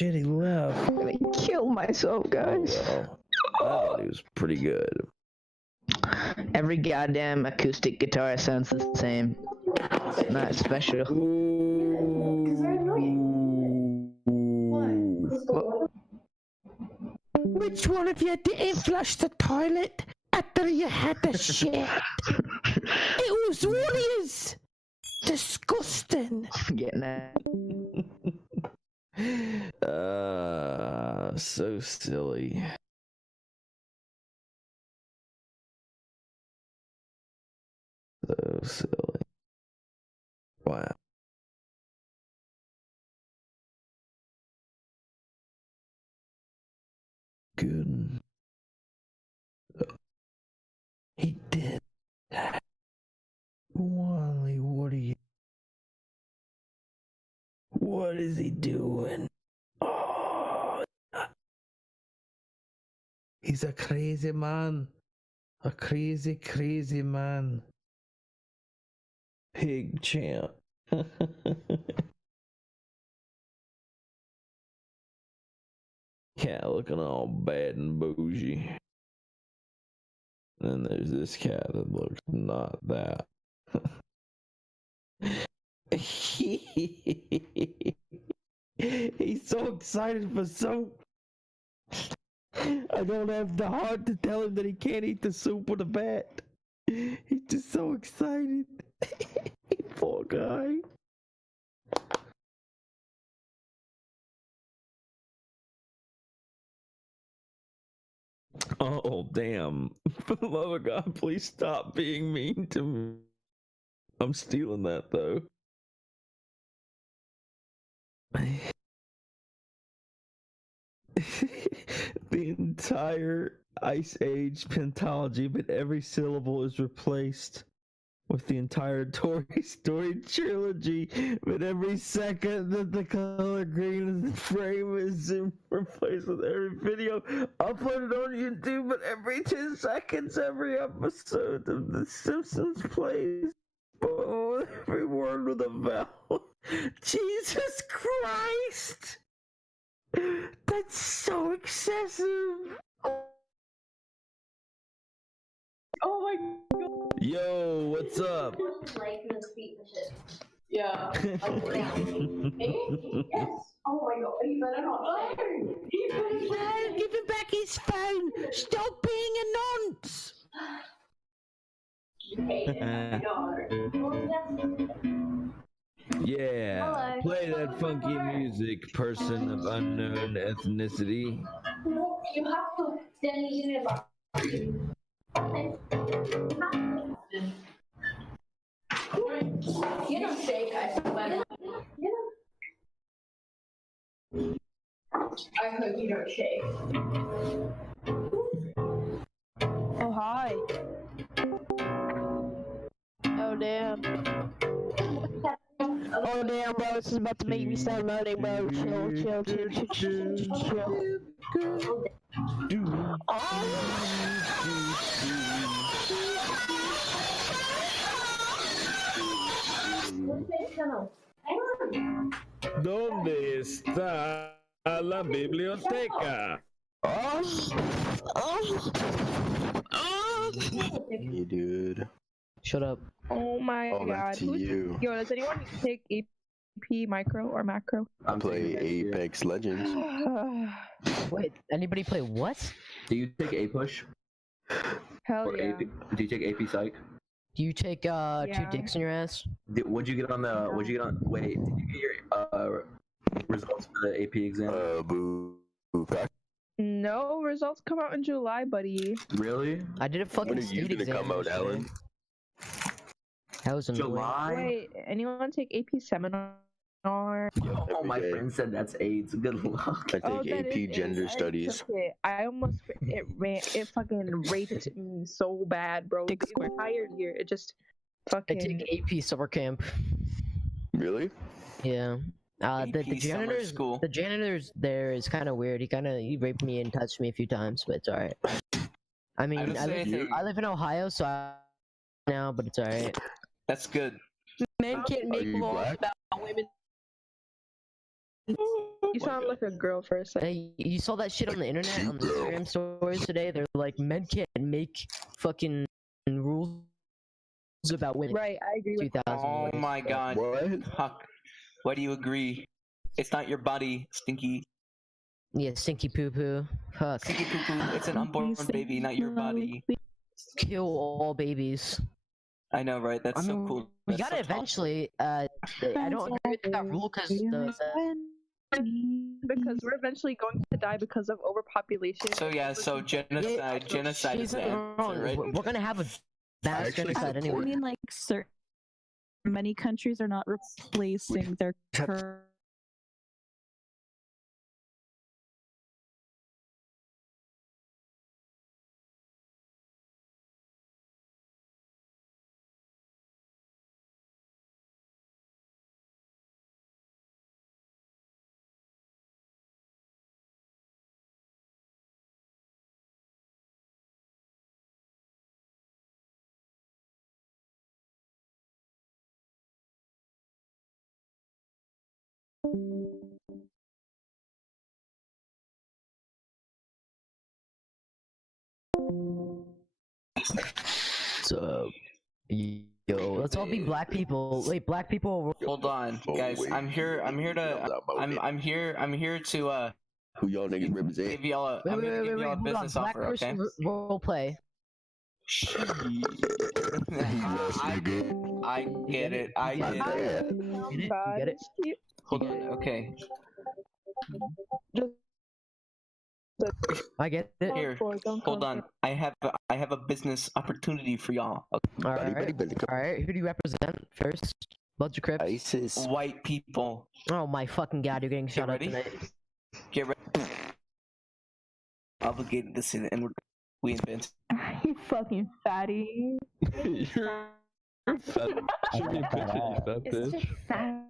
shit, he left. I'm gonna kill myself, guys. Oh, well. I thought he was pretty good. Every goddamn acoustic guitar sounds the same. Not special. Because they're annoying. What? Which one of you didn't flush the toilet after you had the shit? It was one of yous. Disgusting. Getting that. So silly. So silly. Wow. Good. He did that. Wally, what are you? What is he doing? Oh, he's a crazy man. A crazy, crazy man. Pig champ. Cat looking all bad and bougie. And there's this cat that looks not that. He's so excited for soap. I don't have the heart to tell him that he can't eat the soup with a bat. He's just so excited. Poor guy. Oh, damn. For the love of God, please stop being mean to me. I'm stealing that, though. The entire Ice Age pentology, but every syllable is replaced with the entire Toy Story trilogy, but every second that the color green in the frame is replaced with every video uploaded on YouTube, but every 10 seconds, every episode of The Simpsons plays. Oh, every word with a vowel. Jesus Christ! That's so excessive! Oh my god. Yo, what's up? Yeah. Yes. Oh my god. He better not. No, give him back his phone. Stop being a nonce. Yeah, Hello. play that funky music, person of unknown ethnicity. No, you have to. Then you never. You don't shake, I swear. I hope you don't shake. Oh, hi. Oh, damn. Oh, damn, bro. This is about to make me start loading, bro. Chill. ¿Dónde está la biblioteca? Hey, dude. Shut up. Oh my Oh, god. back to you. Yo, does anyone take AP micro or macro? I play Apex Legends. Wait, anybody play what? Do you take A push? Hell Or yeah. AP, do you take AP psych? Do you take Yeah. 2 dicks in your ass? What'd you get on the? What'd you get on? Wait, did you get your results for the AP exam? Boo. No, results come out in July, buddy. Really? I did a fucking When are you state gonna exam come out, yesterday. Alan? That was annoying. July? Wait, anyone take AP seminar? Oh, Every my day. friend said that's AIDS. Good luck. I take that AP is Gender it. Studies. I almost it fucking raped me so bad, bro. The entire year, it just I fucking. take AP summer camp. Really? Yeah. The AP summer janitor's school. the janitor's there is kind of weird. He raped me and touched me a few times, but it's alright. I mean, didn't say anything. I live in Ohio, so I now, but it's alright. That's good. Men can't Are make you laws black? about women. You sound like a girl for a second. Hey, you saw that shit on the internet, on the Instagram stories today? They're like, men can't make fucking rules about women. Right, I agree with 2000. Oh my god. What? Huck, why do you agree? It's not your body, Stinky. Yeah, stinky poo poo. Fuck. Stinky poo poo. It's an unborn baby, not your body. Kill all babies. I know, right? That's I mean, so cool. we That's gotta so tough. eventually. I don't agree with that rule because because we're eventually going to die because of overpopulation. So yeah, so genocide. Genocide is she's the not answer, wrong. right? We're gonna have a mass actually genocide support- anyway. I mean, like, many countries are not replacing their current. So, yo, let's all be black people. Wait, black people. Hold on, Oh, guys. wait. I'm here to Who y'all niggas represent? give y'all a. Wait, I'm gonna give y'all a hold on. business Black offer, okay? person role play. Yes, nigga. I get it. I get it. You get it? Hold on. Okay. I get it. Here. Hold on. I have a business opportunity for y'all. All right. All right. Who do you represent first? Bunch of Crips. ISIS. White people. Oh my fucking god! You're getting shot up ready? tonight. Get ready. Obligated to say the N-word. We invent. You fucking fatty. You're fat. Show me a picture, you fat It's bitch. just fat.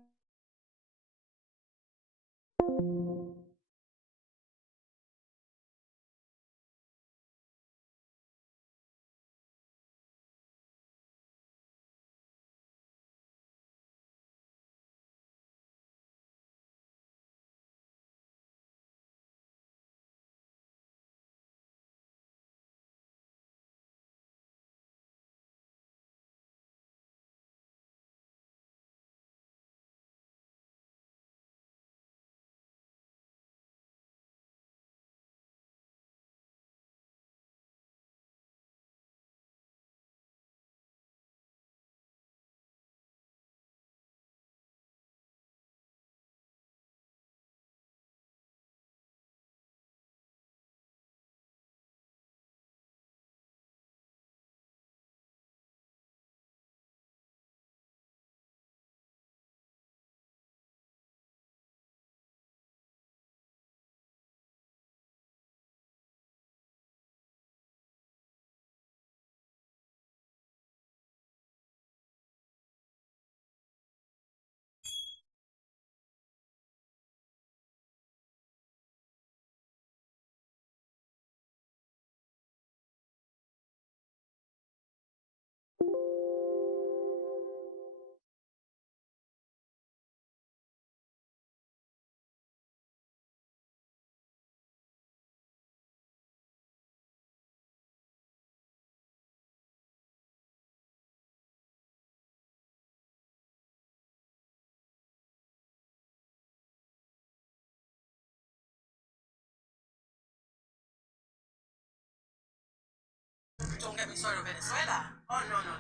Don't get me started on Venezuela. Oh, no, no.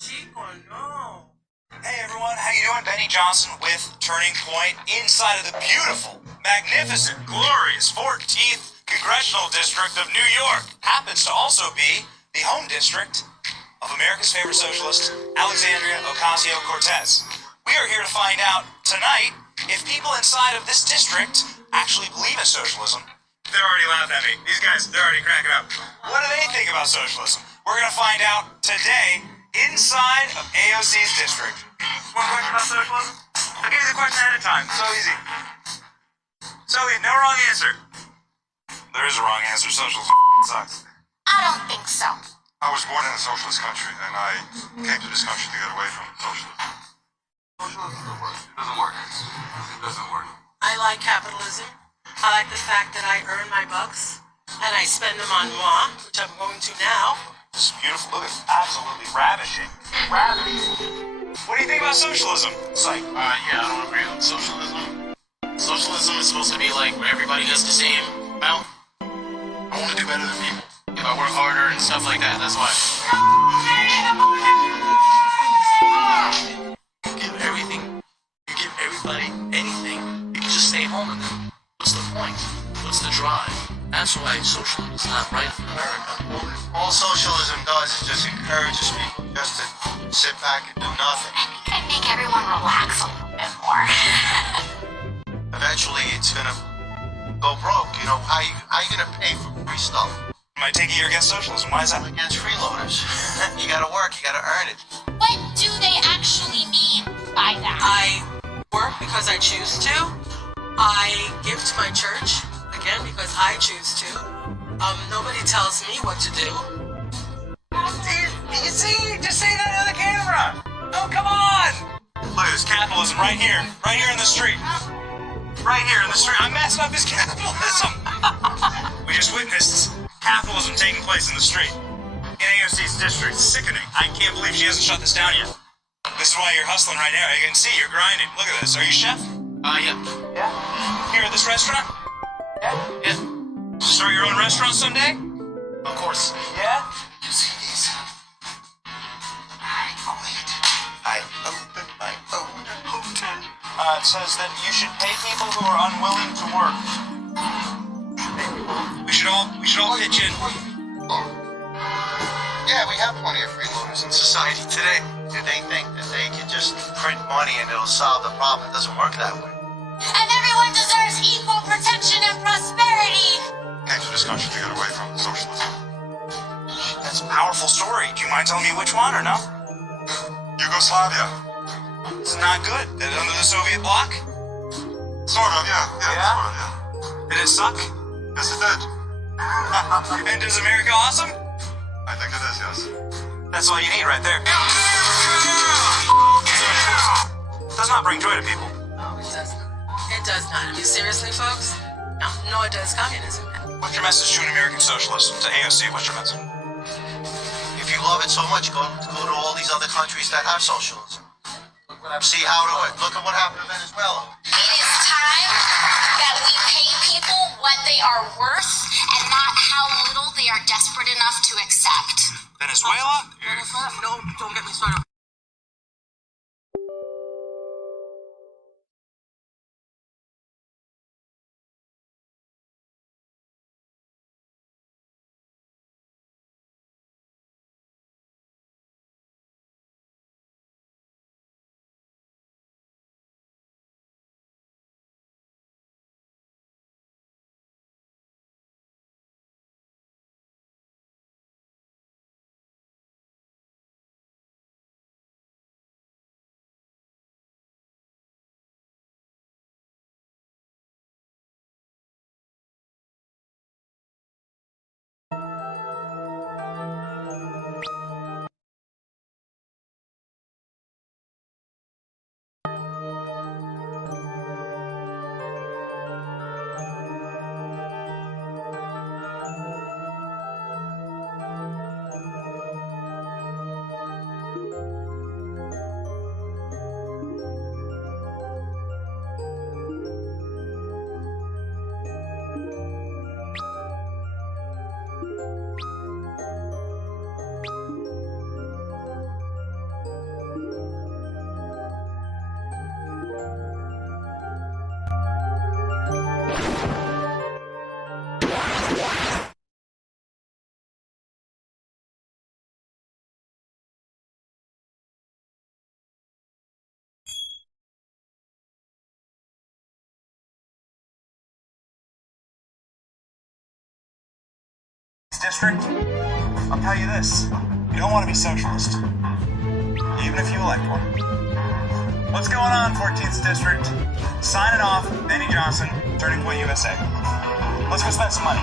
Chico, no. Hey, everyone. How you doing? Benny Johnson with Turning Point inside of the beautiful, magnificent, glorious 14th Congressional District of New York. Happens to also be the home district of America's favorite socialist, Alexandria Ocasio-Cortez. We are here to find out tonight if people inside of this district actually believe in socialism. They're already laughing at me. These guys, they're already cracking up. What do they think about socialism? We're going to find out today inside of AOC's district. One question about socialism? I'll give you the question ahead of time. So easy. So easy. No wrong answer. There is a wrong answer. Socialism sucks. I don't think so. I was born in a socialist country, and I came to this country to get away from socialism. Socialism doesn't work. It doesn't work. It doesn't work. I I like capitalism. I like the fact that I earn my bucks and I spend them on moi, which I'm going to now. This is beautiful. Look, it's absolutely ravishing. Ravishing. What do you think about socialism? It's like, yeah, I don't agree with socialism. Socialism is supposed to be like where everybody gets the same amount. I want to do better than people. If I work harder and stuff like that, that's why. You give everything. You give everybody anything. You can just stay home and then what's the point? What's the drive? That's why socialism is not right for America. All socialism does is just encourages people just to sit back and do nothing. And make everyone relax a little bit more. Eventually, it's gonna go broke. You know, how you gonna pay for free stuff? am I taking you against socialism? Why is that? Against freeloaders. You gotta work, you gotta earn it. What do they actually mean by that? I work because I choose to. I give to my church, again, because I choose to. Nobody tells me what to do. You see? Just say that on the camera. Oh, come on. Look, there's capitalism right here in the street. Right here in the street. I'm messing up this capitalism. We just witnessed capitalism taking place in the street. In AOC's district. Sickening. I can't believe she hasn't shut this down yet. This is why you're hustling right now. You can see you're grinding. Look at this. Are you chef? Yeah. Yeah? Here at this restaurant? Yeah. Yeah. Start your own restaurant someday? Of course. Yeah? You see these? I opened my own hotel. It says that you should pay people who are unwilling to work. We should all pitch in. Yeah, we have plenty of freeloaders in society today. They think that they can just print money and it'll solve the problem. It doesn't work that way. And everyone deserves equal protection and prosperity. Came to this country to get away from socialism. That's a powerful story. Do you mind telling me which one or no? Yugoslavia. It's not good. Under the Soviet bloc? Sort of, yeah. Yeah? Sort of, yeah. Did it suck? Yes, it did. And is America awesome? I think it is, yes. That's all you need right there. Does not bring joy to people. No, it does not. It does not. I mean, seriously, folks? No, nor does communism. What's your message to an American socialist, to AOC? What's your message? If you love it so much, go to all these other countries that have socialism. See how to it. Look at what happened to Venezuela. It is time that we pay people what they are worth and not how little they are desperate enough to accept. Venezuela? No, don't get me started. District, I'll tell you this. You don't want to be socialist. Even if you elect one. What's going on, 14th District? Signing off, Benny Johnson, Turning Point USA. Let's go spend some money.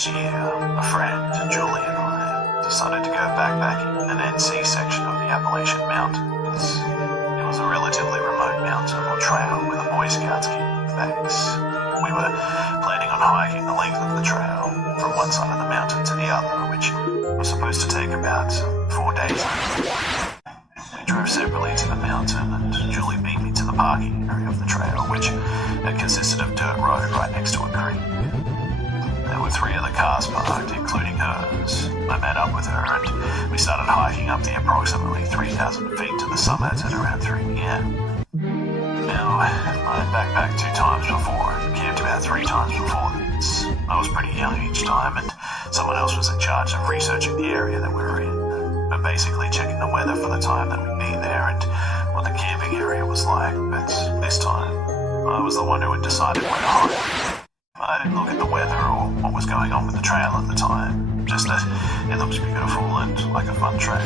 next year, a friend, Julie, and I decided to go backpacking in an NC section of the Appalachian Mountains. It was a relatively remote mountain or trail with a Boy Scouts camp at the base. We were planning on hiking the length of the trail from one side of the mountain to the other, which was supposed to take about 4 days. We drove separately to the mountain, and Julie beat me to the parking area of the trail, which had consisted of dirt road right next to a creek. There were 3 other cars parked, including hers. I met up with her, and we started hiking up the approximately 3,000 feet to the summit at around 3 p.m. Now, I had backpacked 2 times before and camped about 3 times before this. I was pretty young each time, and someone else was in charge of researching the area that we were in, but basically checking the weather for the time that we'd be there and what the camping area was like. But this time, I was the one who had decided where to hike. I didn't look at the weather or what was going on with the trail at the time, just that it looked beautiful and like a fun trek.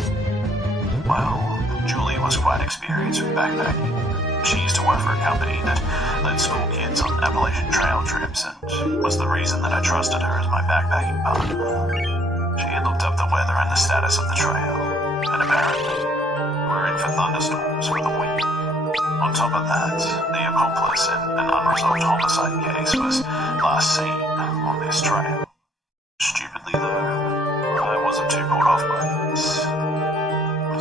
Well, Julie was quite experienced with backpacking. She used to work for a company that led school kids on Appalachian Trail trips and was the reason that I trusted her as my backpacking partner. She had looked up the weather and the status of the trail, and apparently we're in for thunderstorms for the week. On top of that, the accomplice in an unresolved homicide case was last seen on this trail. Stupidly though, I wasn't too put off by this.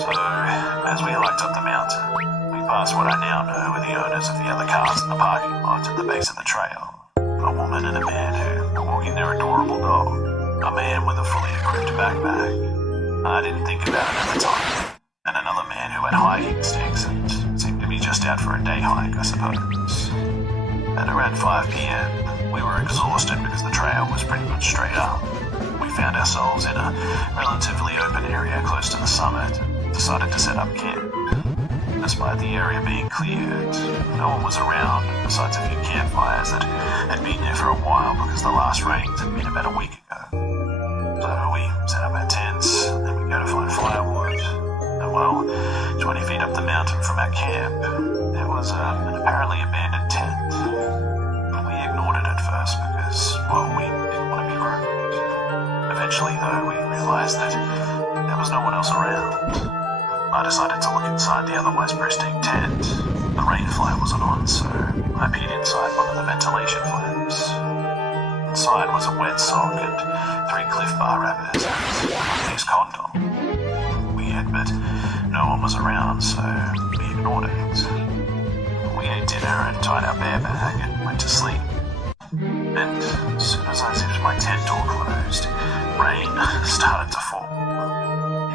So, as we hiked up the mountain, we passed what I now know were the owners of the other cars in the parking lot at the base of the trail. A woman and a man who were walking their adorable dog. A man with a fully equipped backpack. I didn't think about it at the time. And another man who had hiking sticks and seemed to be just out for a day hike, I suppose. At around 5 p.m, we were exhausted because the trail was pretty much straight up. We found ourselves in a relatively open area close to the summit and decided to set up camp. Despite the area being cleared, no one was around besides a few campfires that had been there for a while because the last rains had been about a week ago. So we set up our tents, and then we go to find firewood. And well, 20 feet up the mountain from our camp, there was an apparently abandoned tent. We ignored it at first because, well, we didn't want to be rude. Eventually, though, we realized that there was no one else around. I decided to look inside the otherwise pristine tent. The rain fly wasn't on, so I peeked inside one of the ventilation flaps. Inside was a wet sock and 3 Cliff Bar wrappers and a loose condom. Weird, but no one was around, so we ignored it. We ate dinner and tied our bear bag and went to sleep. And as soon as I zipped my tent door closed, rain started to fall.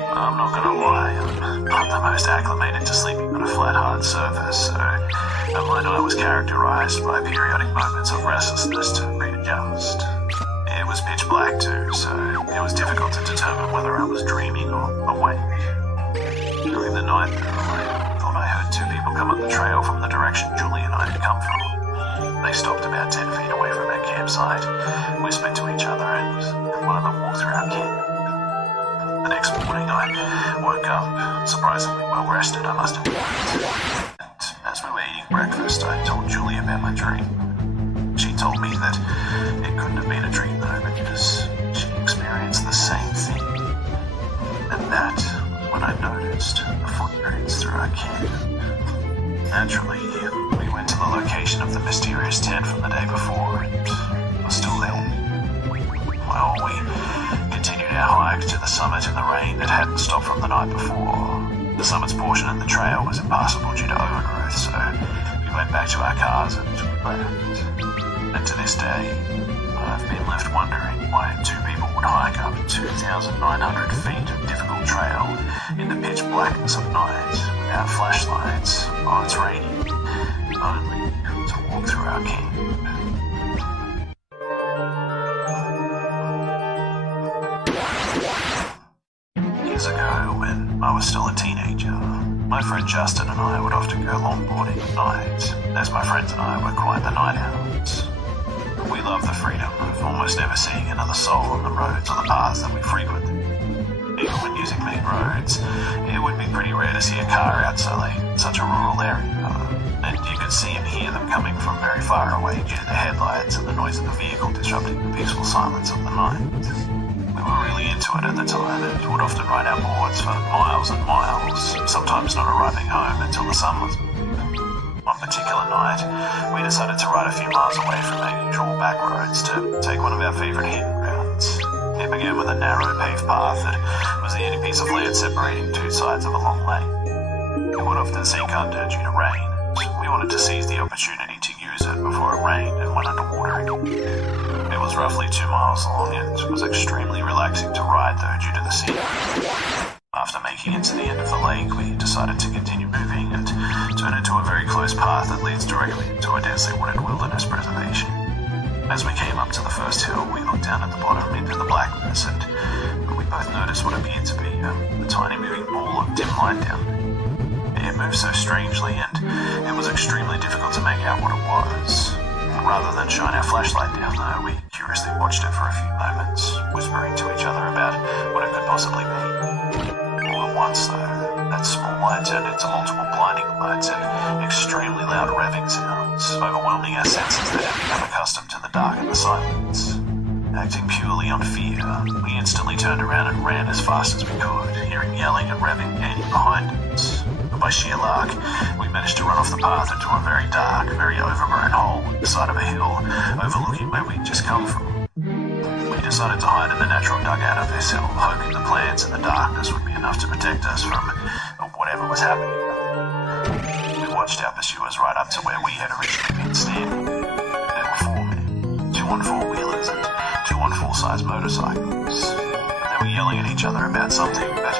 I'm not gonna lie, I'm not the most acclimated to sleeping on a flat, hard surface, so my night was characterized by periodic moments of restlessness to readjust. It was pitch black too, so it was difficult to determine whether I was dreaming or awake. During the night, though, I thought I heard 2 people come up the trail from the direction Julie and I had come from. They stopped about 10 feet away from our campsite, whispered to each other, and one of them walked through our camp. The next morning, I woke up, surprisingly well rested, I must admit. And as we were eating breakfast, I told Julie about my dream. She told me that it couldn't have been a dream, though, because she experienced the same thing. And that, when I noticed the footprints through our camp. Naturally, we went to the location of the mysterious tent from the day before, and was still there. Well, we continued our hike to the summit in the rain that hadn't stopped from the night before. The summit's portion of the trail was impassable due to overgrowth, so we went back to our cars and left. And to this day, I've been left wondering why 2 people would hike up 2,900 feet of difficult trail in the pitch blackness of night without flashlights while it's raining, only to walk through our camp. Years ago, when I was still a teenager, my friend Justin and I would often go longboarding at night, as my friends and I were quite the night owls. We love the freedom of almost never seeing another soul on the roads or the paths that we frequented. Even when using main roads, it would be pretty rare to see a car outside such a rural area. And you could see and hear them coming from very far away due to the headlights and the noise of the vehicle disrupting the peaceful silence of the night. We were really into it at the time and would often ride our boards for miles and miles, sometimes not arriving home until the sun was up. One particular night, we decided to ride a few miles away from our usual back roads to take one of our favourite hidden grounds. It began with a narrow paved path that was the only piece of land separating two sides of a long lane. It would often sink under due to rain. We wanted to seize the opportunity to use it before it rained and went underwater again. It was roughly 2 miles long and was extremely relaxing to ride though due to the sea. After making it to the end of the lake, we decided to continue moving and turn into a very close path that leads directly into a densely wooded wilderness preservation. As we came up to the first hill, we looked down at the bottom into the blackness and we both noticed what appeared to be a tiny moving ball of dim light down there. It moved so strangely and it was extremely difficult to make out what it was. Rather than shine our flashlight down there, we curiously watched it for a few moments, whispering to each other about what it could possibly be. All at once, though, that small light turned into multiple blinding lights and extremely loud revving sounds, overwhelming our senses that had become accustomed to the dark and the silence. Acting purely on fear, we instantly turned around and ran as fast as we could, hearing yelling and revving gaining behind us. By sheer luck, we managed to run off the path into a very dark, very overgrown hole at the side of a hill overlooking where we'd just come from. We decided to hide in the natural dugout of this hill, hoping the plants and the darkness would be enough to protect us from whatever was happening. We watched our pursuers right up to where we had originally been standing. There were 4 men, 2 on four-wheelers and 2 on full-size motorcycles. They were yelling at each other about something, but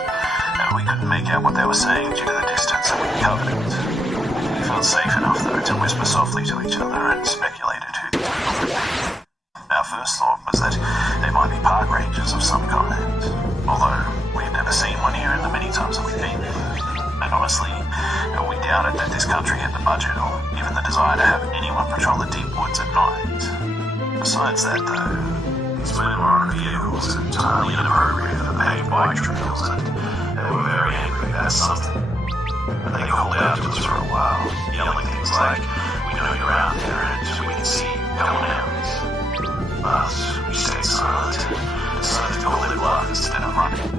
we couldn't make out what they were saying due to the distance that we'd covered. We felt safe enough, though, to whisper softly to each other and speculated who they could be. Our first thought was that they might be park rangers of some kind, although we had never seen one here in the many times that we'd been there. And honestly, we doubted that this country had the budget or even the desire to have anyone patrol the deep woods at night. Besides that, though, these men were on vehicles entirely inappropriate for the paved bike trails, and they were very angry about something. And they called out to us for a while, yelling things like, "We know you're out there and we can see you, come on out." But we stayed silent and decided to call their bluff instead of running.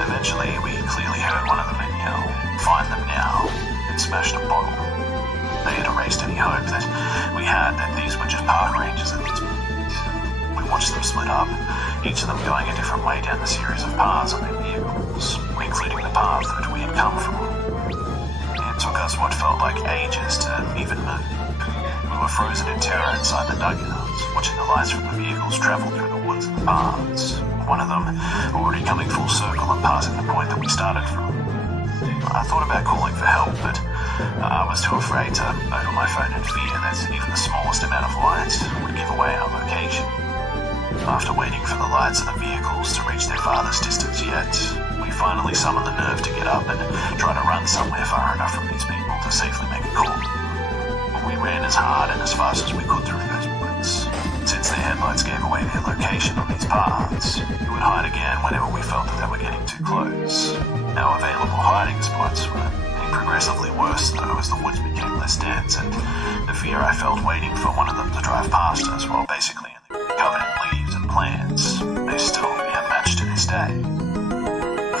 Eventually, we clearly heard one of the men yell, "Find them now," and smashed a bottle. They had erased any hope that we had that these were just park rangers at this point. We watched them split up, each of them going a different way down the series of paths on their vehicles, including the path that we had come from. It took us what felt like ages to even move. We were frozen in terror inside the dugout, watching the lights from the vehicles travel through the woods and the paths, one of them already coming full circle and passing the point that we started from. I thought about calling for help, but I was too afraid to open my phone in fear that even the smallest amount of light would give away our location. After waiting for the lights of the vehicles to reach their farthest distance yet, we finally summoned the nerve to get up and try to run somewhere far enough from these people to safely make a call. We ran as hard and as fast as we could through those woods. Since their headlights gave away their location on these paths, we would hide again whenever we felt that they were getting too close. Our available hiding spots were getting progressively worse though as the woods became less dense, and the fear I felt waiting for one of them to drive past us while basically covered in leaves and plants may still be unmatched to this day.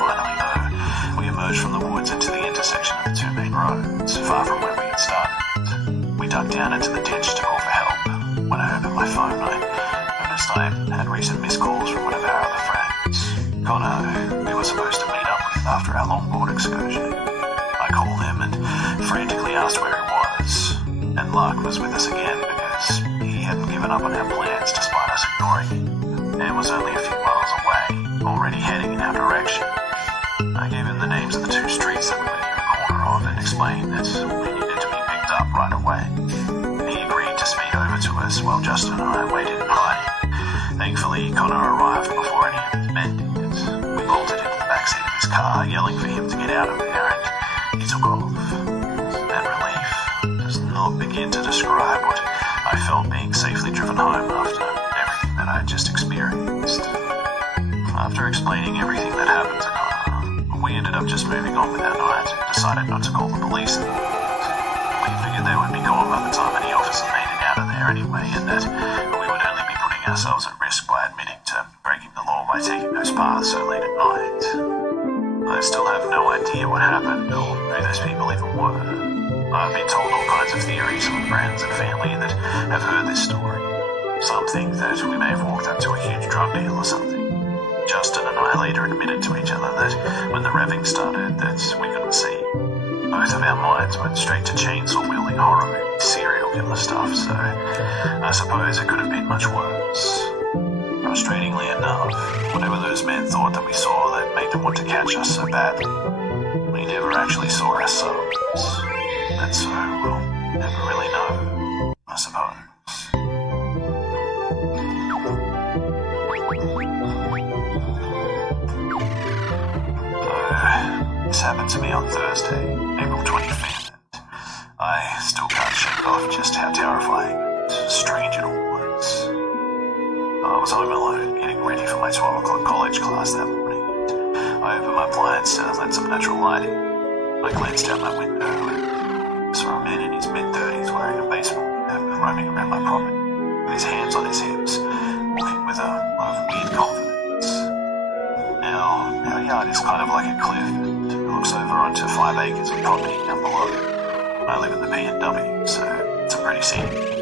Finally though, we emerged from the woods into the intersection of the 2 main roads, far from where we had started. We dug down into the ditch to call for help. When I opened my phone, I noticed I had recent missed calls from one of our other friends, Connor, who we were supposed to meet up with after our longboard excursion. I called him and frantically asked where he was, and luck was with us again because he hadn't given up on our plans despite us ignoring him, and was only a few miles away, already heading in our direction. I gave him the names of the 2 streets that we were near the corner of and explained that we needed to be picked up right away. He agreed to speed over to us while Justin and I waited in hiding. Thankfully, Connor arrived before any of his men did. We bolted into the backseat of his car, yelling for him to get out of there, and he took off. That relief does not begin to describe what I felt being safely driven home after everything that I had just experienced. After explaining everything that happened to Connor, we ended up just moving on with our night and decided not to call the police. We figured they would be gone by the time any officer made it out of there anyway, and that we would only be putting ourselves at risk by admitting to breaking the law by taking those paths so late at night. I still have no idea what happened or who those people even were. I've been told all kinds of theories from friends and family that have heard this story. Some think that we may have walked into a huge drug deal or something. Justin and I later admitted to each other that when the revving started that we couldn't see. Both of our minds went straight to chainsaw-wielding horror movie serial killer stuff, so I suppose it could have been much worse. Frustratingly enough, whatever those men thought that we saw that made them want to catch us so badly, we never actually saw ourselves. And so we'll never really know, I suppose. This happened to me on Thursday, April 25th. I still can't shake off just how terrifying and strange it all was. I was home alone, getting ready for my 12 o'clock college class that morning. I opened my blinds to let some natural light in. I glanced out my window and saw a man in his mid-30s wearing a baseball cap roaming around my property, with his hands on his hips, walking with a lot of weird confidence. Now, our yard is kind of like a cliff, and it looks over onto 5 acres of property down below. I live in the P&W, so it's a pretty scenic view.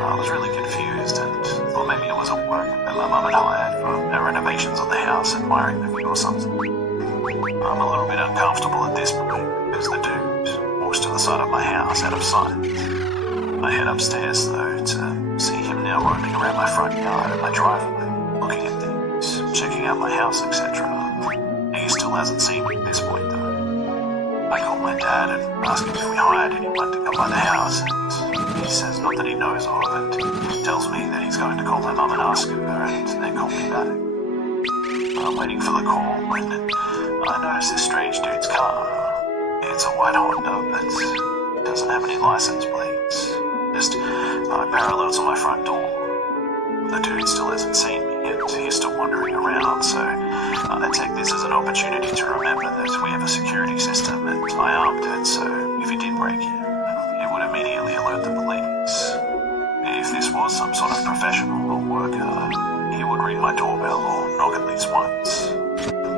I was really confused and thought maybe it was a worker that my mum had hired for our renovations on the house, admiring the view or something. I'm a little bit uncomfortable at this point because the dude walks to the side of my house out of sight. I head upstairs though to see him now roaming around my front yard and my driveway, looking at things, checking out my house, etc. He still hasn't seen me at this point though. I call my dad and ask him if we hired anyone to come by the house, and he says not that he knows of, and tells me that he's going to call my mum and ask her, and then call me back. I'm waiting for the call when I notice this strange dude's car. It's a white Honda, but it doesn't have any license plates. Just parallels on my front door. The dude still hasn't seen me, and he's still wandering around, so I take this as an opportunity to remember that we have a security system, and I armed it, so if he did break in, it would immediately alert the police. If this was some sort of professional or worker, he would ring my doorbell or knock at least once.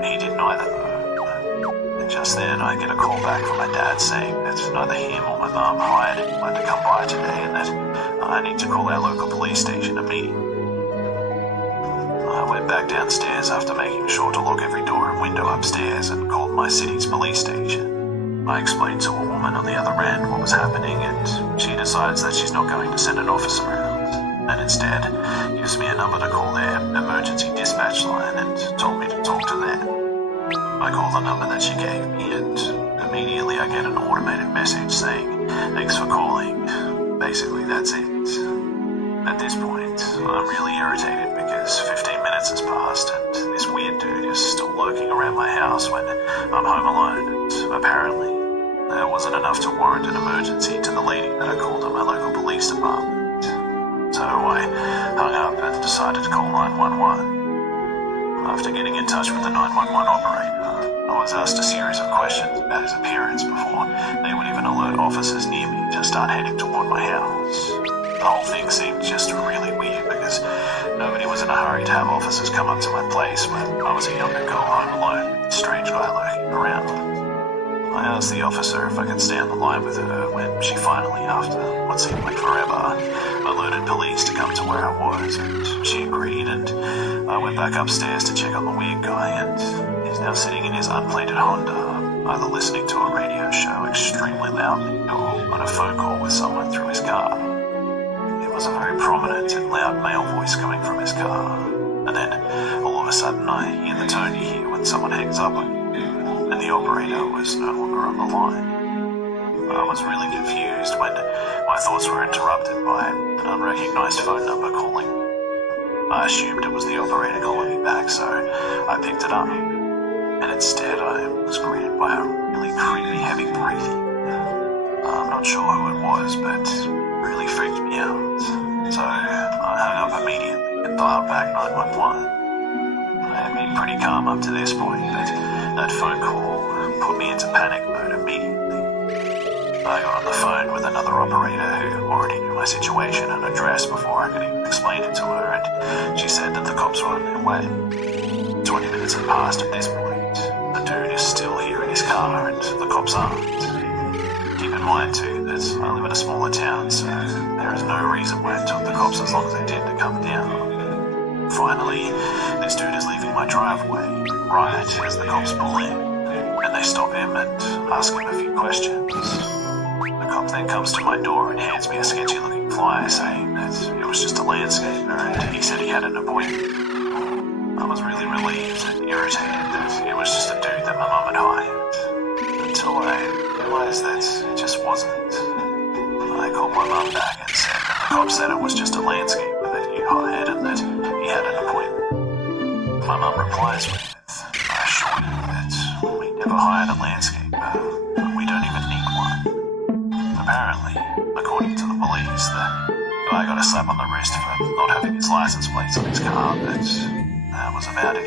He did neither, though. And just then, I get a call back from my dad saying that neither him or my mum hired anyone to come by today, and that I need to call our local police station immediately. I went back downstairs after making sure to lock every door and window upstairs and called my city's police station. I explained to a woman on the other end what was happening, and she decides that she's not going to send an officer out, and instead gives me a number to call their emergency dispatch line and told me to talk to them. I call the number that she gave me, and immediately I get an automated message saying, "Thanks for calling." Basically, that's it. At this point, I'm really irritated because 15 minutes has passed and this weird dude is still lurking around my house when I'm home alone, and apparently there wasn't enough to warrant an emergency to the lady that I called at my local police department. So I hung up and decided to call 911. After getting in touch with the 911 operator, I was asked a series of questions about his appearance before they would even alert officers near me to start heading toward my house. The whole thing seemed just really weird because nobody was in a hurry to have officers come up to my place when I was a younger girl home alone with a strange guy lurking around. I asked the officer if I could stay on the line with her when she finally, after what seemed like forever, alerted police to come to where I was, and she agreed, and I went back upstairs to check on the weird guy, and he's now sitting in his unplated Honda, either listening to a radio show extremely loudly or on a phone call with someone through his car. It was a very prominent and loud male voice coming from his car, and then all of a sudden I hear the tone you hear when someone hangs up on you, and the operator was no longer on the line. I was really confused when my thoughts were interrupted by an unrecognized phone number calling. I assumed it was the operator calling me back, so I picked it up, and instead I was greeted by a really creepy heavy breathing. I'm not sure who it was, but it really freaked me out. So I hung up immediately and dialed back 911. I had been pretty calm up to this point, but that phone call put me into panic mode immediately. I got on the phone with another operator who already knew my situation and address before I could even explain it to her, and she said that the cops were on their way. 20 minutes had passed at this point. The dude is still here in his car, and the cops aren't. Keep in mind, too, that I live in a smaller town, so there is no reason why it took the cops as long as they did to come down. Finally, this dude is leaving my driveway right as the cops pull in, and they stop him and ask him a few questions. The cop then comes to my door and hands me a sketchy-looking flyer saying that it was just a landscaper and he said he had an appointment. I was really relieved and irritated that it was just a dude that my mum had hired, until I realised that it just wasn't. I called my mum back and said that the cop said it was just a landscaper that he hired and that he had an appointment. My mum replies with, I assure you that we never hired a landscaper, and we don't even need one. Apparently, according to the police, the guy got a slap on the wrist for not having his license plates on his car, but that was about it.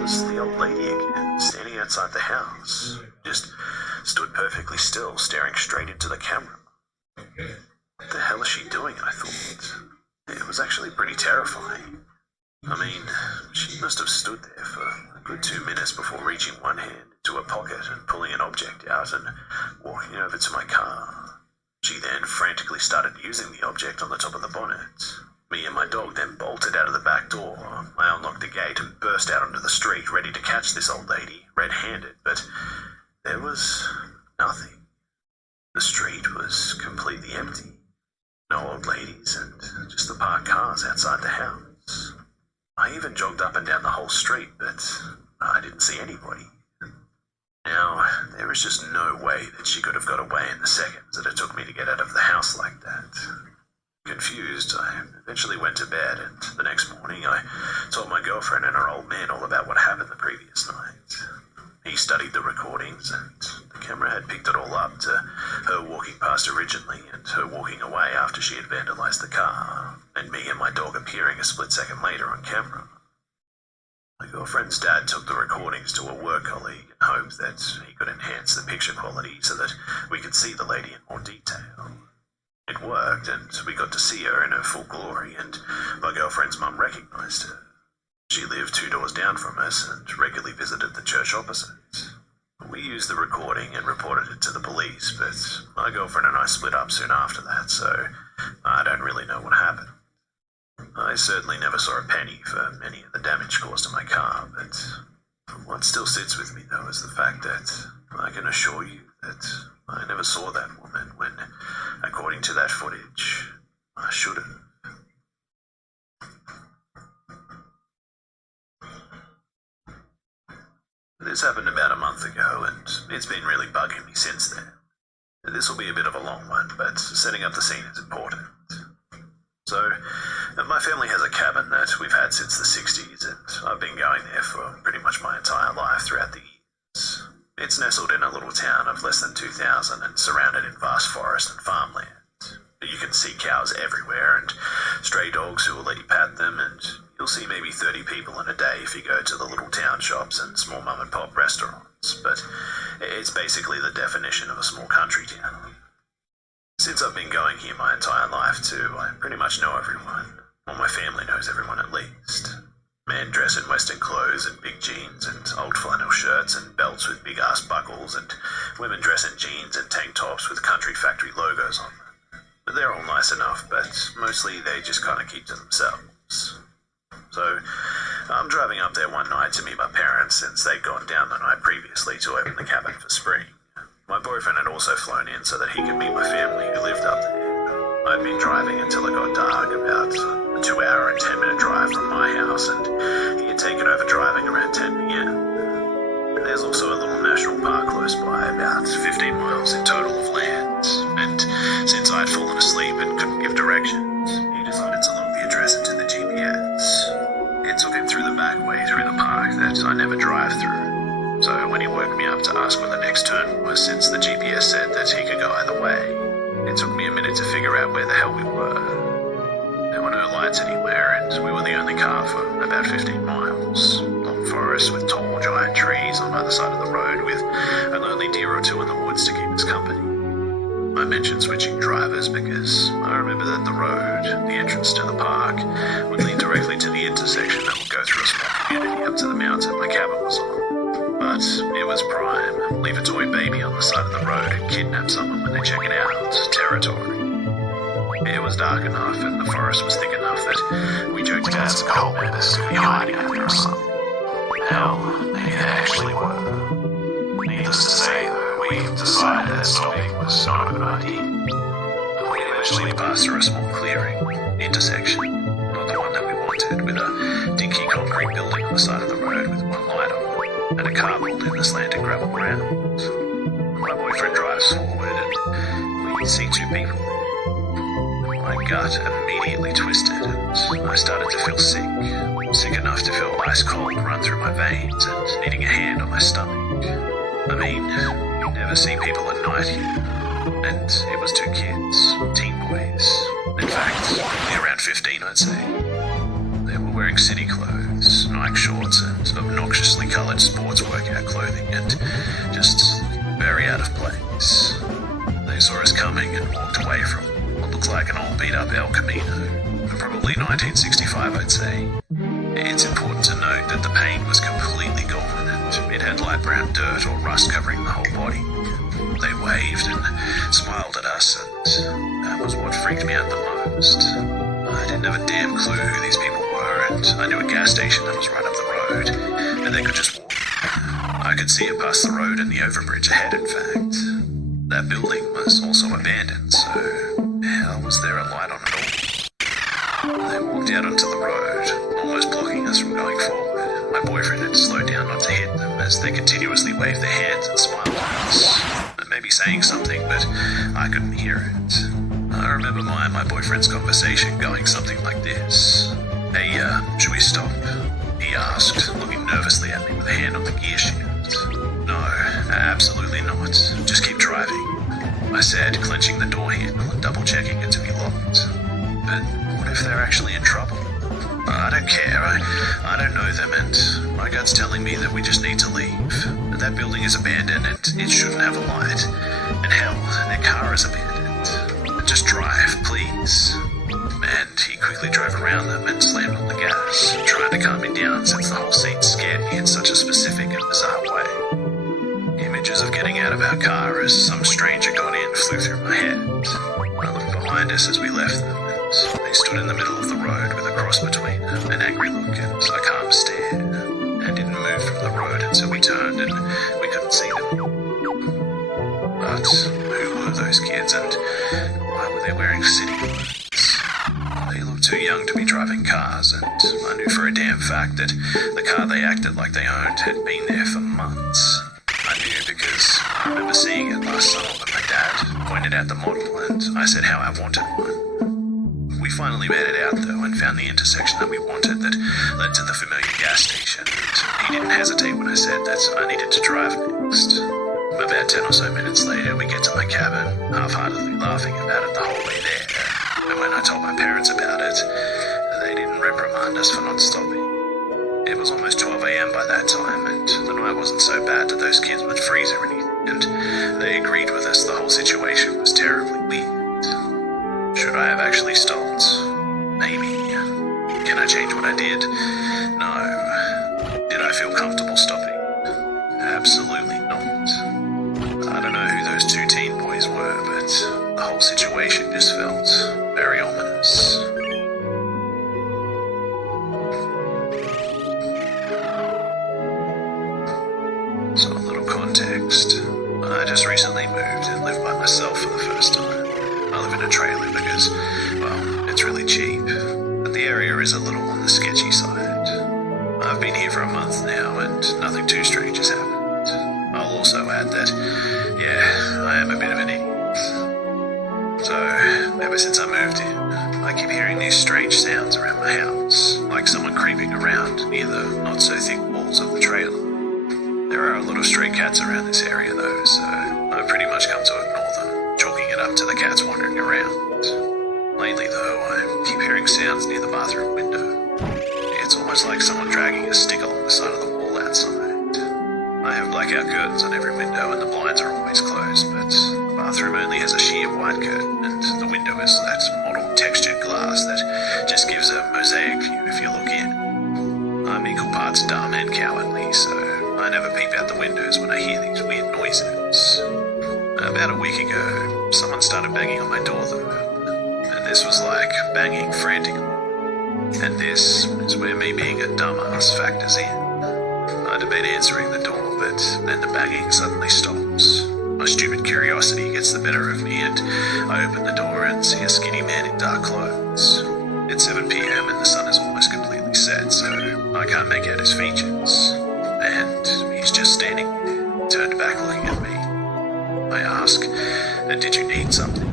was the old lady again, standing outside the house. Just stood perfectly still, staring straight into the camera. What the hell is she doing, I thought. It was actually pretty terrifying. I mean, she must have stood there for a good 2 minutes before reaching one hand into her pocket and pulling an object out and walking over to my car. She then frantically started using the object on the top of the bonnet. Me and my dog then bolted out of the back door. I unlocked the gate and burst out onto the street, ready to catch this old lady, red-handed, but there was nothing. The street was completely empty. No old ladies and just the parked cars outside the house. I even jogged up and down the whole street, but I didn't see anybody. Now, there was just no way that she could have got away in the seconds that it took me to get out of the house like that. Confused, I eventually went to bed, and the next morning I told my girlfriend and her old man all about what happened the previous night. He studied the recordings, and the camera had picked it all up to her walking past originally and her walking away after she had vandalized the car, and me and my dog appearing a split second later on camera. My girlfriend's dad took the recordings to a work colleague in hopes that he could enhance the picture quality so that we could see the lady in more detail. It worked, and we got to see her in her full glory, and my girlfriend's mum recognized her. She lived 2 doors down from us and regularly visited the church opposite. We used the recording and reported it to the police, but my girlfriend and I split up soon after that, so I don't really know what happened. I certainly never saw a penny for any of the damage caused to my car, but what still sits with me, though, is the fact that I can assure you that I never saw that woman when, according to that footage, I should have. This happened about a month ago, and it's been really bugging me since then. This will be a bit of a long one, but setting up the scene is important. So, my family has a cabin that we've had since the 60s, and I've been going there for pretty much my entire life throughout the years. It's nestled in a little town of less than 2,000 and surrounded in vast forest and farmland. You can see cows everywhere and stray dogs who will let you pat them, and you'll see maybe 30 people in a day if you go to the little town shops and small mum and pop restaurants, but it's basically the definition of a small country town. Since I've been going here my entire life too, I pretty much know everyone. Well, my family knows everyone at least. Men dress in Western clothes and big jeans and old flannel shirts and belts with big ass buckles, and women dress in jeans and tank tops with country factory logos on them. They're all nice enough, but mostly they just kind of keep to themselves. So, I'm driving up there one night to meet my parents since they'd gone down the night previously to open the cabin for spring. My boyfriend had also flown in so that he could meet my family who lived up there. I'd been driving until it got dark, about a 2-hour and 10-minute drive from my house, and he had taken over driving around 10 p.m. There's also a little national park close by, about 15 miles in total of land, and since I'd fallen asleep and couldn't give directions, he decided to log the address into the GPS. It took him through the back way through the park that I never drive through, so when he woke me up to ask where the next turn was, since the GPS said that he could go either way, it took me a minute to figure out where the hell we were. There were no lights anywhere, and we were the only car for about 15 miles. Long forest with tall, giant trees on either side of the road, with a lonely deer or two in the woods to keep us company. I mentioned switching drivers because I remember that the road, the entrance to the park, would lead directly to the intersection that would go through a small community up to the mountain my cabin was on. But it was prime, leave a toy baby on the side of the road and kidnap someone when they check it out territory. It was dark enough and the forest was thick enough that we joked about some cult members could be hiding out there or something. Hell, maybe they actually were. Needless to say, though, we decided that stopping was not a good idea. We eventually passed through a small clearing, intersection, not the one that we wanted, with a dinky concrete building on the side of the road with one light on, and a car pulled in the slanted gravel ground. My boyfriend drives forward, and we see 2 people there. My gut immediately twisted, and I started to feel sick enough to feel ice cold run through my veins and needing a hand on my stomach. I mean, you never see people at night here, and it was 2 kids, teen boys. In fact, only around 15, I'd say. They were wearing city clothes, Nike shorts and obnoxiously coloured sports workout clothing, and just very out of place. They saw us coming and walked away from what looked like an old beat-up El Camino, probably 1965, I'd say. It's important to note that the paint was completely gone, and it had light brown dirt or rust covering the whole body. They waved and smiled at us, and that was what freaked me out the most. I didn't have a damn clue who these people were, and I knew a gas station that was right up the road, and they could just walk. I could see it past the road and the overbridge ahead, in fact. That building was also abandoned, so how was there a light on it all? They walked out onto the road, almost blocking us from going forward. My boyfriend had slowed down not to hit them as they continuously waved their hands and smiled at us. Maybe saying something, but I couldn't hear it. I remember my boyfriend's conversation going something like this. Hey, should we stop? He asked, looking nervously at me with a hand on the gear shift. No, absolutely not. Just keep driving, I said, clenching the door handle and double-checking it to be locked. But what if they're actually in trouble? I don't care. I don't know them, and my gut's telling me that we just need to leave. That building is abandoned, and it shouldn't have a light. And hell, their car is abandoned. Just drive, please. And he quickly drove around them and slammed on the gas, trying to calm me down since the whole scene scared me in such a specific and bizarre way. Images of getting out of our car as some stranger got in flew through my head. I looked behind us as we left them, and they stood in the middle of the road with a cross between them, an angry look and a calm stare, and didn't move from the road until we turned and we couldn't see them. But who were those kids, and why were they wearing city clothes? They looked too young to be driving cars, and I knew for a damn fact that the car they acted like they owned had been there for months. I knew because I remember seeing it last summer when my dad pointed out the model, and I said how I wanted one. We finally made it out, though, and found the intersection that we wanted that led to the familiar gas station, and he didn't hesitate when I said that I needed to drive next. About 10 or so minutes later, we get to my cabin, half-heartedly laughing about it the whole way there. And when I told my parents about it, they didn't reprimand us for not stopping. It was almost 12 a.m. by that time, and the night wasn't so bad that those kids would freeze or anything, and they agreed with us the whole situation was terribly weird. Should I have actually stopped? Maybe. Can I change what I did? No. Did I feel comfortable stopping? Absolutely not. I don't know who those two teen boys were, but the whole situation just felt very ominous. So a little context. I just recently moved and live by myself for the first time. I live in a trailer because, well, it's really cheap, but the area is a little on the sketchy side. I've been here for a month now, and nothing too strange has happened. I'll also add that, yeah, I am a bit of an idiot. So, ever since I moved in, I keep hearing these strange sounds around my house, like someone creeping around near the not-so-thick walls of the trailer. There are a lot of stray cats around this area, though, so I've pretty much come to ignore them, chalking it up to the cats wandering around. Lately, though, I keep hearing sounds near the bathroom window. It's almost like someone dragging a stick along the side of the wall outside. I have blackout curtains on every window and the blinds are always closed, but the bathroom only has a sheer white curtain, and the window is that model textured glass that just gives a mosaic view if you look in. I'm equal parts dumb and cowardly, so I never peep out the windows when I hear these weird noises. About a week ago, someone started banging on my door though, and this was like banging frantically. And this is where me being a dumbass factors in. I'd have been answering the door, but then the banging suddenly stops. My stupid curiosity gets the better of me, and I open the door and see a skinny man in dark clothes. It's 7 p.m. and the sun is almost completely set, so I can't make out his features. And he's just standing there, turned back looking at me. I ask, did you need something?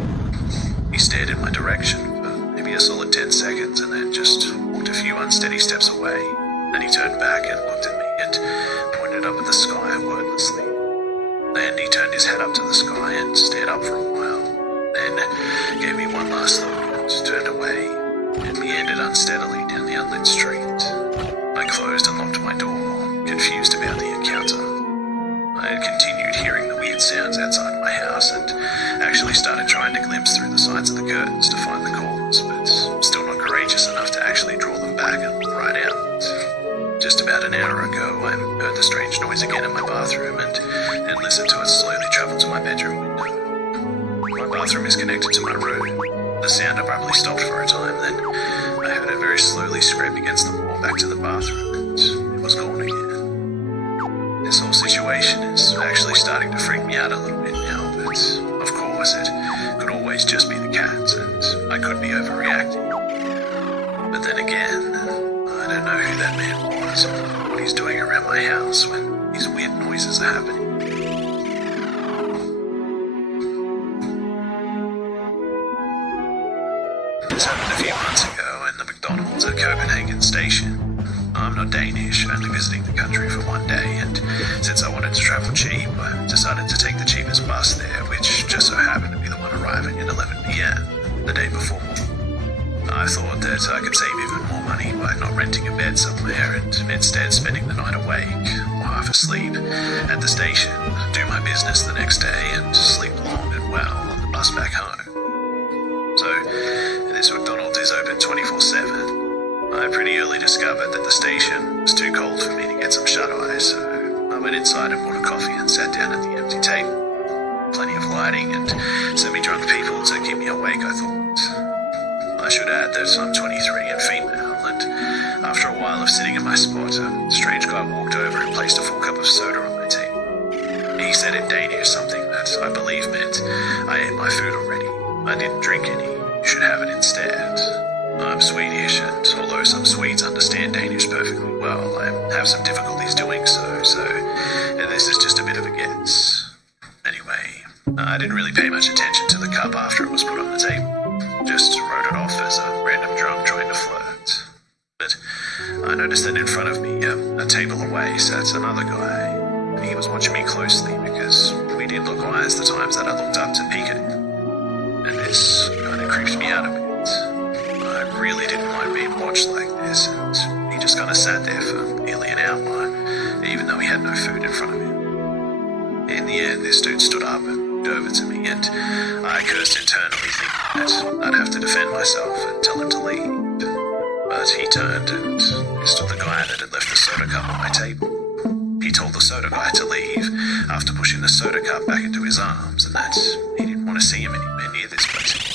He stared in my direction for maybe a solid 10 seconds and then just walked a few unsteady steps away. Then he turned back and looked at me and pointed up at the sky wordlessly. Then he turned his head up to the sky and stared up for a while. Then gave me one last look and turned away and meandered unsteadily down the unlit street. I closed and locked my door, confused about the encounter. I had continued hearing the weird sounds outside my house and actually started trying to glimpse through the sides of the curtains to find the cause, but still not courageous enough to actually draw them back and look right out. Just about an hour ago, I heard the strange noise again in my bathroom and listened to it slowly travel to my bedroom window. My bathroom is connected to my room. The sound abruptly stopped for a time, then I heard it very slowly scrape against the wall back to the bathroom, and it was gone again. This whole situation is actually starting to freak me out a little bit now, but of course it could always just be the cat, and I could be overreacting. But then again, I don't know who that man was or what he's doing around my house when these weird noises are happening. This happened a few months ago in the McDonald's at Copenhagen Station. I'm not Danish, only visiting the country for one day, and since I wanted to travel cheap, I decided to take the cheapest bus there, which just so happened to be the one arriving at 11 p.m. the day before. I thought that I could save even more money by not renting a bed somewhere and instead spending the night awake, or half asleep, at the station, do my business the next day, and sleep long and well on the bus back home. So, this McDonald's is open 24/7. I pretty early discovered that the station was too cold for me to get some shut-eye, so I went inside and bought a coffee and sat down at the empty table. Plenty of lighting and semi-drunk people to keep me awake, I thought. I should add that I'm 23 and female, and after a while of sitting in my spot, a strange guy walked over and placed a full cup of soda on my table. He said in Danish something that I believe meant, "I ate my food already. I didn't drink any. You should have it instead." I'm Swedish, and although some Swedes understand Danish perfectly well, I have some difficulties doing so this is just a bit of a guess. Anyway, I didn't really pay much attention to the cup after it was put on the table. Just wrote it off as a random drunk trying to flirt. But I noticed that in front of me, a table away, sat another guy. He was watching me closely because we did look eyes the times that I looked up to peek at him. And this kind of creeped me out a bit. I really didn't like being watched like this, and he just kind of sat there for nearly an hour, even though he had no food in front of him. In the end, this dude stood up and walked over to me, and I cursed internally, thinking that I'd have to defend myself and tell him to leave. But he turned and kissed the guy that had left the soda cup on my table. He told the soda guy to leave after pushing the soda cup back into his arms, and that he didn't want to see him anywhere near this place again.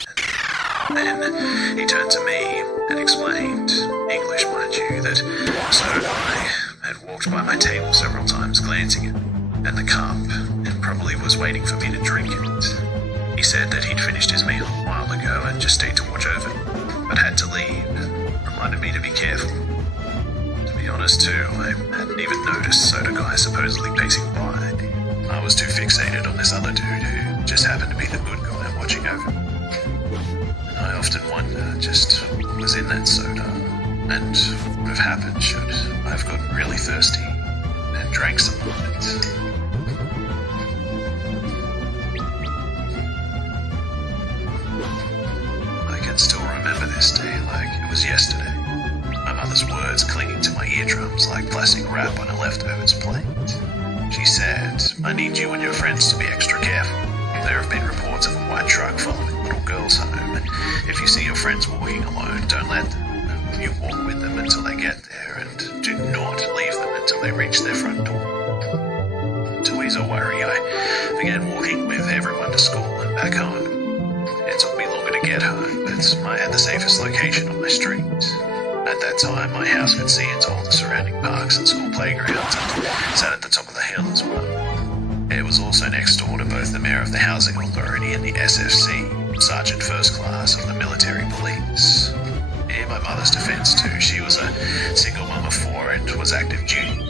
Then he turned to me and explained, English mind you, that the soda guy had walked by my table several times glancing at it and the cup and probably was waiting for me to drink it. He said that he'd finished his meal a while ago and just stayed to watch over me, but had to leave and reminded me to be careful. To be honest too, I hadn't even noticed soda guy supposedly pacing by. I was too fixated on this other dude who just happened to be the good guy watching over me. I often wonder just what was in that soda and what would have happened should I have gotten really thirsty and drank some of it. I can still remember this day like it was yesterday. My mother's words clinging to my eardrums like plastic wrap on a leftovers plate. She said, "I need you and your friends to be extra careful. There have been reports of a white truck following little girls home, and if you see your friends walking alone, don't let them. You walk with them until they get there, and do not leave them until they reach their front door." To ease her worry, I began walking with everyone to school and back home. It took me longer to get home, but I had the safest location on my street. At that time, my house could see into all the surrounding parks and school playgrounds, and sat at the top of the hill as well. It was also next door to both the mayor of the housing authority and the SFC, Sergeant First Class of the military police. In my mother's defense too, she was a single mum of 4 and was active duty.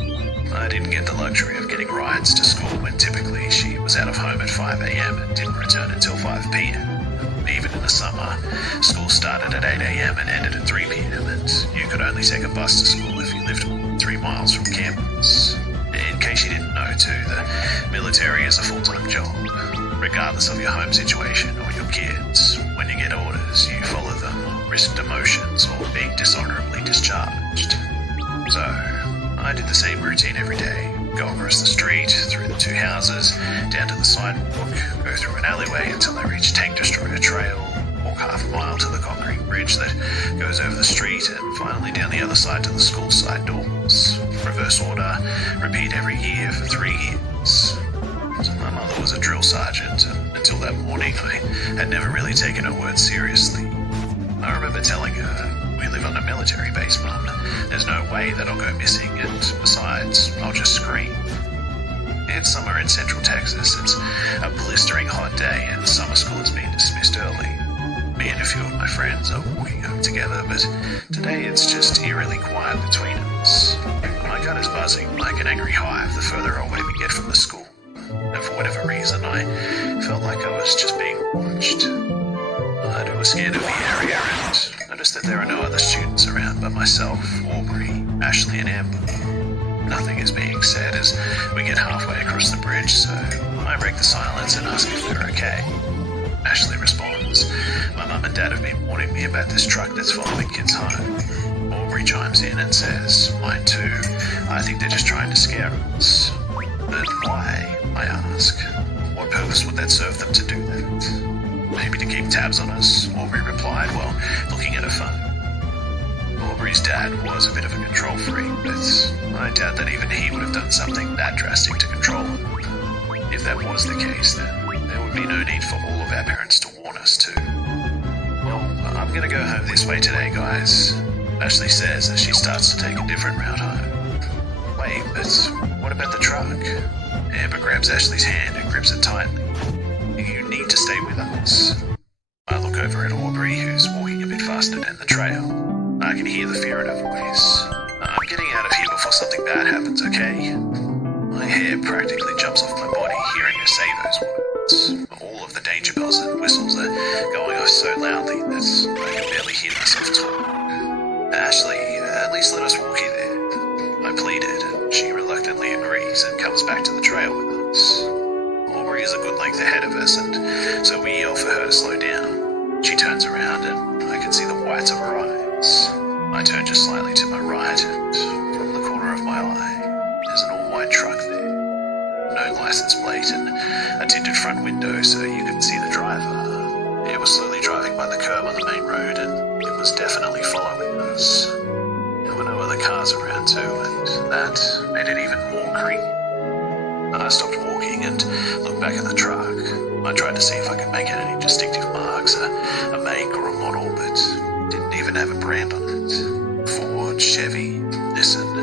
I didn't get the luxury of getting rides to school when typically she was out of home at 5 a.m. and didn't return until 5 p.m. Even in the summer, school started at 8 a.m. and ended at 3 p.m. and you could only take a bus to school if you lived more than 3 miles from campus. In case you didn't know too, the military is a full-time job. Regardless of your home situation or your kids, when you get orders, you follow them, risk demotions or being dishonorably discharged. So, I did the same routine every day. Go across the street, through the two houses, down to the sidewalk, go through an alleyway until I reach Tank Destroyer Trail, walk half a mile to the concrete bridge that goes over the street, and finally down the other side to the school side doors. Reverse order, repeat every year for 3 years. So my mother was a drill sergeant, and until that morning I had never really taken her words seriously. I remember telling her, "We live on a military base, Mum. There's no way that I'll go missing, and besides, I'll just scream." It's summer in Central Texas. It's a blistering hot day, and summer school has been dismissed early. Me and a few of my friends are walking home together, but today it's just eerily quiet between us. My gut is buzzing like an angry hive the further away we get from the school. And for whatever reason, I felt like I was just being watched. I do a scan of the area and notice that there are no other students around but myself, Aubrey, Ashley, and Amber. Nothing is being said as we get halfway across the bridge, so I break the silence and ask if they're okay. Ashley responds, "My mum and dad have been warning me about this truck that's following kids home." Aubrey chimes in and says, "Mine too. I think they're just trying to scare us." "But why?" I ask. "What purpose would that serve them to do that?" "Maybe to keep tabs on us," Aubrey replied while looking at her phone. Aubrey's dad was a bit of a control freak, but I doubt that even he would have done something that drastic to control him. If that was the case, then there would be no need for all of our parents to warn us too. "Well, I'm gonna go home this way today, guys," Ashley says as she starts to take a different route home. "Wait, but what about the truck?" Amber grabs Ashley's hand and grips it tightly. "You need to stay with us." I look over at Aubrey, who's walking a bit faster down the trail. I can hear the fear in her voice. "I'm getting out of here before something bad happens, okay?" My hair practically jumps off my body hearing her say those words. All of the danger bells and whistles are going off so loudly that I can barely hear myself talk. "Ashley, at least let us walk you there," I pleaded, and she reluctantly agrees and comes back to the trail with us. Aubrey is a good length ahead of us, and so we yell for her to slow down. She turns around, and I can see the whites of her eyes. I turn just slightly to my right, and from the corner of my eye, there's an all-white truck there. No license plate and a tinted front window so you couldn't see the driver. It was slowly driving by the curb on the main road, and it was definitely following us. There were no other cars around too, and that made it even more creepy. I stopped walking and looked back at the truck. I tried to see if I could make out any distinctive marks, a make or a model, but didn't even have a brand on it. Ford, Chevy, Nissan,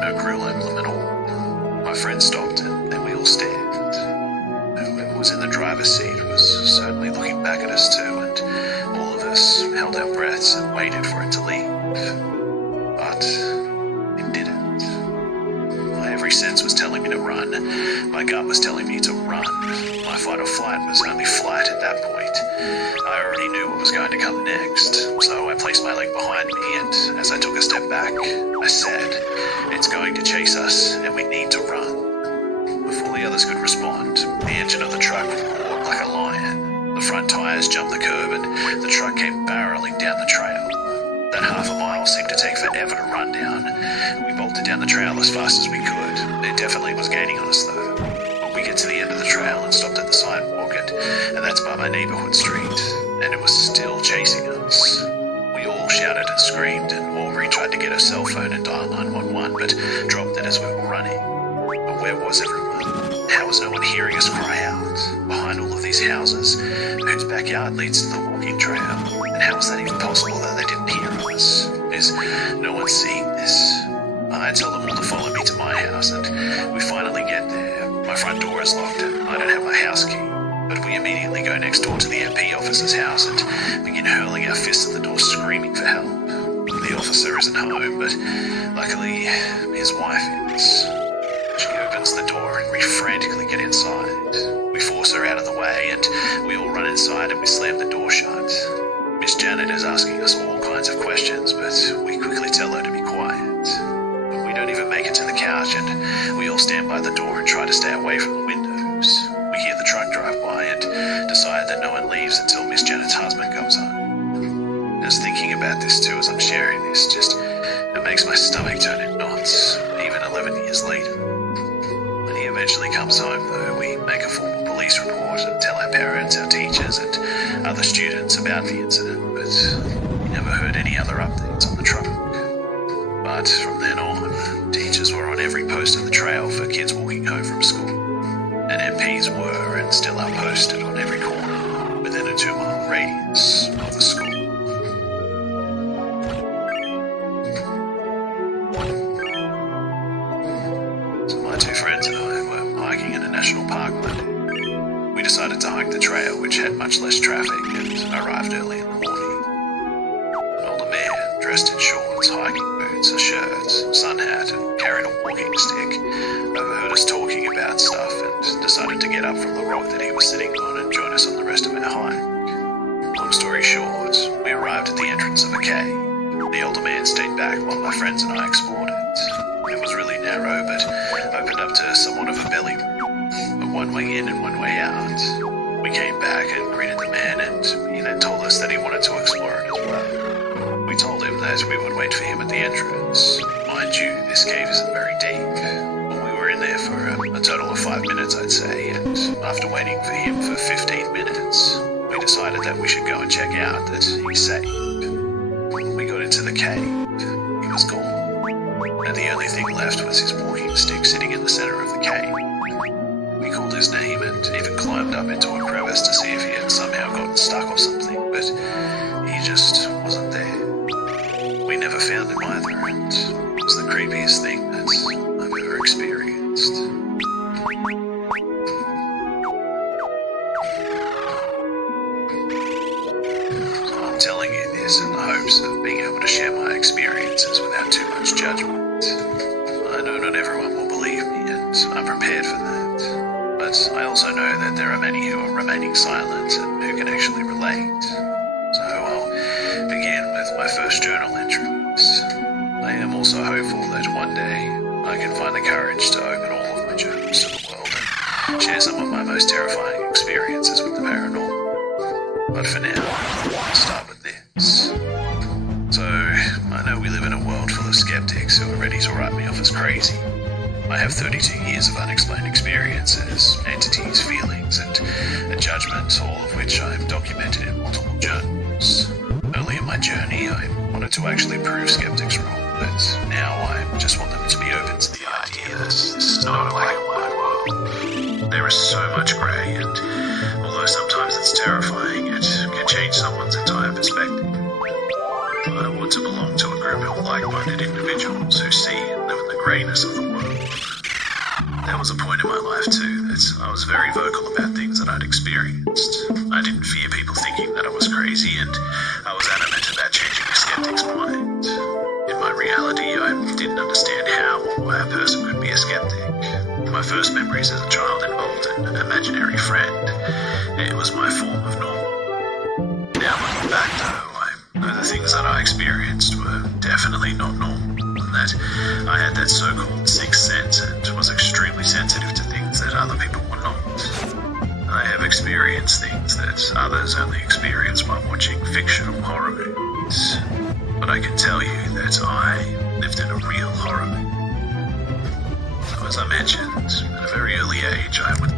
no crew emblem at all. My friend stopped and then we all stared. Whoever was in the driver's seat was certainly looking back at us too, and all of us held our breaths and waited for it to leave. But it didn't. My every sense was telling me to run. My gut was telling me to run. My fight or flight was only flight at that point. I already knew what was going to come next, so I placed my leg behind me, and as I took a step back, I said, "It's going to chase us, and we need to run." Before the others could respond, the engine of the truck roared like a lion. The front tires jumped the curb, and the truck came barreling down the trail. That half a mile seemed to take forever to run down. We bolted down the trail as fast as we could. It definitely was gaining on us, though. But we get to the end of the trail and stopped at the sidewalk, and that's by my neighborhood street, and it was still chasing us. We all shouted and screamed, and Aubrey tried to get her cell phone and dial 911, but dropped it as we were running. But where was everyone? How was no one hearing us cry out? Behind all of these houses, whose backyard leads to the walking trail? And how was that even possible that they didn't hear us? Is no one seeing this? I tell them all to follow me to my house, and we finally get there. My front door is locked, and I don't have my house key. But we immediately go next door to the MP officer's house and begin hurling our fists at the door, screaming for help. The officer isn't home, but luckily his wife is. She opens the door and we frantically get inside. We force her out of the way, and we all run inside and we slam the door shut. Miss Janet is asking us all kinds of questions, but we quickly tell her to be quiet. But we don't even make it to the couch, and we all stand by the door and try to stay away from the windows. We hear the truck drive by and decide that no one leaves until Miss Janet's husband comes home. Just thinking about this too as I'm sharing this just makes my stomach turn in knots, even 11 years later. When he eventually comes home, though, we make a formal police report and tell our parents, our teachers, and other students about the incident, but we never heard any other updates on the truck. But from then on, teachers were on every post on the trail for kids walking home from school, and MPs were and still are posted on every corner within a 2-mile radius of the school. So my two friends and I were hiking in a national park one day. We decided to hike the trail, which had much less traffic, and arrived early in the morning. An older man, dressed in shorts, hiking boots, a shirt, sun hat, and carried a walking stick, overheard us talking about stuff and decided to get up from the rock that he was sitting on and join us on the rest of our hike. Long story short, we arrived at the entrance of a cave. The older man stayed back while my friends and I explored it. It was really narrow, but opened up to somewhat of a belly room, a one way in and one way out. We came back and greeted the man, and he then told us that he wanted to explore it as well. We told him that we would wait for him at the entrance. Mind you, this cave isn't very deep. We were in there for a total of 5 minutes, I'd say, and after waiting for him for 15 minutes, we decided that we should go and check out that he's safe. We got into the cave. He was gone. And the only thing left was his walking stick sitting in the center of the cave. We called his name and even climbed up into a crevice to see if he had somehow gotten stuck or something, but he just wasn't there. We never found him either, and it was the creepiest thing that I've ever experienced. So I'm telling you this in the hopes of being able to share my experiences without too much judgment. I know not everyone will believe me, and I'm prepared for that. But I also know that there are many who are remaining silent and who can actually relate. So I'll begin with my first journal entries. I am also hopeful that one day I can find the courage to open all of my journals to the world and share some of my most terrifying experiences with the paranormal. But for now, I'll start with this. So, I know we live in a world full of skeptics who are ready to write me off as crazy. I have 32 years of unexplained experiences, entities, feelings, and a judgment, all of which I've documented in multiple journals. Early in my journey, I wanted to actually prove skeptics wrong, but now I just want them to be open to the idea that this is not a black and white world. There is so much grey, and although sometimes it's terrifying, it can change someone's entire perspective. I want to belong to a group of like-minded individuals who see and live in the greyness of the world. There was a point in my life too that I was very vocal about things that I'd experienced. I didn't fear people thinking that I was crazy, and I was adamant about changing a skeptic's mind. In my reality, I didn't understand how or why a person could be a skeptic. My first memories as a child involved an imaginary friend. It was my form of normal. Now looking back though, the things that I experienced were definitely not normal, and that I had that so-called sixth sense and was extremely sensitive to things that other people were not. I have experienced things that others only experience while watching fictional horror movies, but I can tell you that I lived in a real horror movie. So as I mentioned, at a very early age I would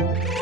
you